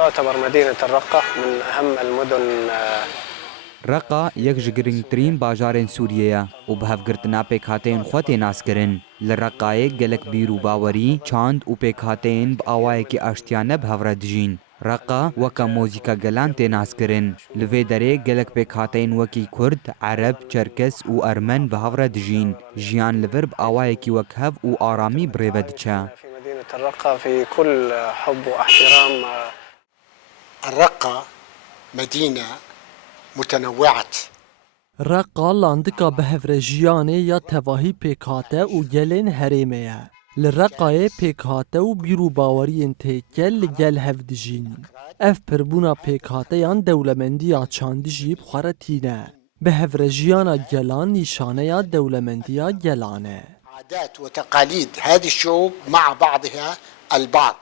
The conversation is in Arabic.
تعتبر مدينة الرقة من أهم المدن. رقا یک جگرنگترین باجارên Sûriye û bi hevgirtina pêkhateyên xwe tê naskirin. Li Reqayê gelek bîr û bawerî, çand û pêkhateyên bi awayekî aştiyane bi hev re dijîn. Reqa weka muzîka gelan tê naskirin. Li vê derê gelek pêkhateyên wekî Kurd, Ereb, Çerkes û Ermen bi hev re dijîn. Jiyan li vir bi awayekî wek hev û aramî bi rêve diçe. في مدينة الرقة في كل حب واحترام. الرقة مدينة متنوعة. رقا لاندکا بهفرجیانه یا تواهی پیکاته و گلین هریمه لرقای پیکاته و بیرو باورین تکل گل هفدجین. اف پربونا پیکاته یان دولمندی یا چاندجی بخارتینه. بهفرجیانا گلان نشانه یا دولمندی یا گلانه. عادات وتقاليد هذه الشعوب مع بعضها البعض.